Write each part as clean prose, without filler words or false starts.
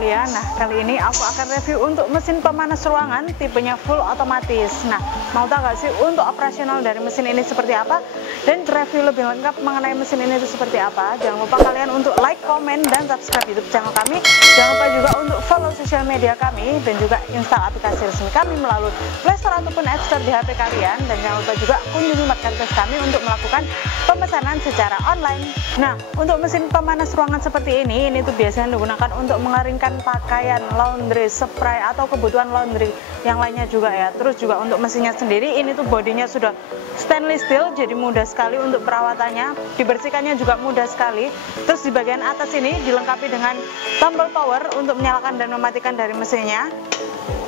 Aulia. Nah, kali ini aku akan review untuk mesin pemanas ruangan tipenya full otomatis. Nah, mau tahu gak sih untuk operasional dari mesin ini seperti apa? Dan review lebih lengkap mengenai mesin ini itu seperti apa? Jangan lupa kalian untuk like, komen, dan subscribe YouTube channel kami. Jangan lupa juga untuk follow sosial media kami dan juga install aplikasi resmi kami melalui Play Store ataupun App Store di HP kalian. Dan jangan lupa juga kunjungi marketplace kami untuk melakukan pemesanan secara online. Nah, untuk mesin pemanas ruangan seperti ini tuh biasanya digunakan untuk mengeringkan pakaian, laundry, spray, atau kebutuhan laundry yang lainnya juga ya. Terus juga untuk mesinnya sendiri, ini tuh bodinya sudah stainless steel, jadi mudah sekali untuk perawatannya, dibersihkannya juga mudah sekali. Terus di bagian atas ini dilengkapi dengan tombol power untuk menyalakan dan mematikan dari mesinnya.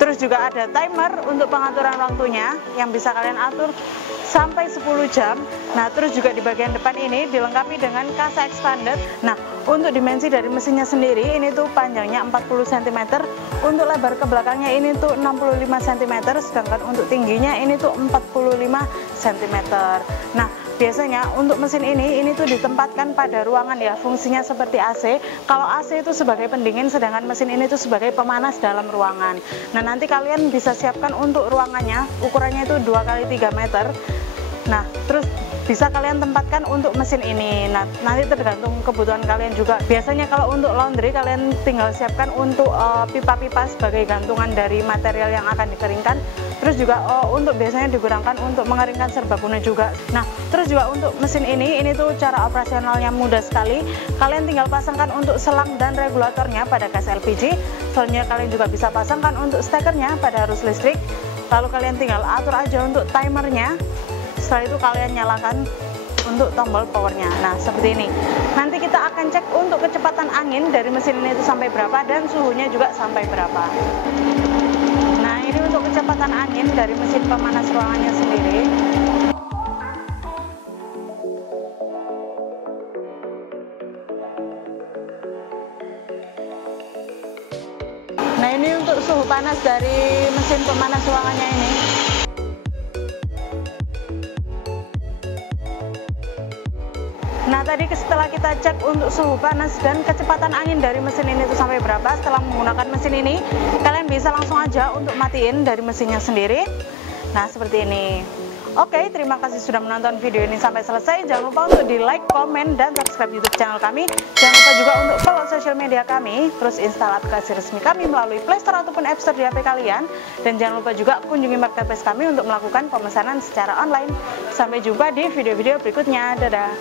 Terus juga ada timer untuk pengaturan waktunya yang bisa kalian atur sampai 10 jam. Nah, terus juga di bagian depan ini dilengkapi dengan kasa expander. Nah, untuk dimensi dari mesinnya sendiri ini tuh panjangnya 40 cm, untuk lebar ke belakangnya ini tuh 65 cm, sedangkan untuk tingginya ini tuh 45 cm. Nah, biasanya untuk mesin ini tuh ditempatkan pada ruangan ya, fungsinya seperti AC. Kalau AC itu sebagai pendingin, sedangkan mesin ini tuh sebagai pemanas dalam ruangan. Nah, nanti kalian bisa siapkan untuk ruangannya, ukurannya itu 2x3 meter. Nah, terus bisa kalian tempatkan untuk mesin ini. Nah, nanti tergantung kebutuhan kalian juga. Biasanya kalau untuk laundry kalian tinggal siapkan untuk pipa-pipa sebagai gantungan dari material yang akan dikeringkan. Terus juga untuk biasanya digunakan untuk mengeringkan serbaguna juga. Nah, terus juga untuk mesin ini tuh cara operasionalnya mudah sekali. Kalian tinggal pasangkan untuk selang dan regulatornya pada gas LPG. Selanjutnya kalian juga bisa pasangkan untuk stekernya pada arus listrik. Lalu kalian tinggal atur aja untuk timernya. Setelah itu kalian nyalakan untuk tombol powernya. Nah, seperti ini. Nanti kita akan cek untuk kecepatan angin dari mesin ini itu sampai berapa dan suhunya juga sampai berapa. Nah, ini untuk kecepatan angin dari mesin pemanas ruangannya sendiri. Nah, ini untuk suhu panas dari mesin pemanas ruangannya ini. Nah, tadi setelah kita cek untuk suhu panas dan kecepatan angin dari mesin ini itu sampai berapa, setelah menggunakan mesin ini, kalian bisa langsung aja untuk matiin dari mesinnya sendiri. Nah, seperti ini. Oke, terima kasih sudah menonton video ini sampai selesai. Jangan lupa untuk di like, komen, dan subscribe YouTube channel kami. Jangan lupa juga untuk follow sosial media kami, terus install aplikasi resmi kami melalui Play Store ataupun App Store di HP kalian. Dan jangan lupa juga kunjungi marketplace kami untuk melakukan pemesanan secara online. Sampai jumpa di video-video berikutnya. Dadah!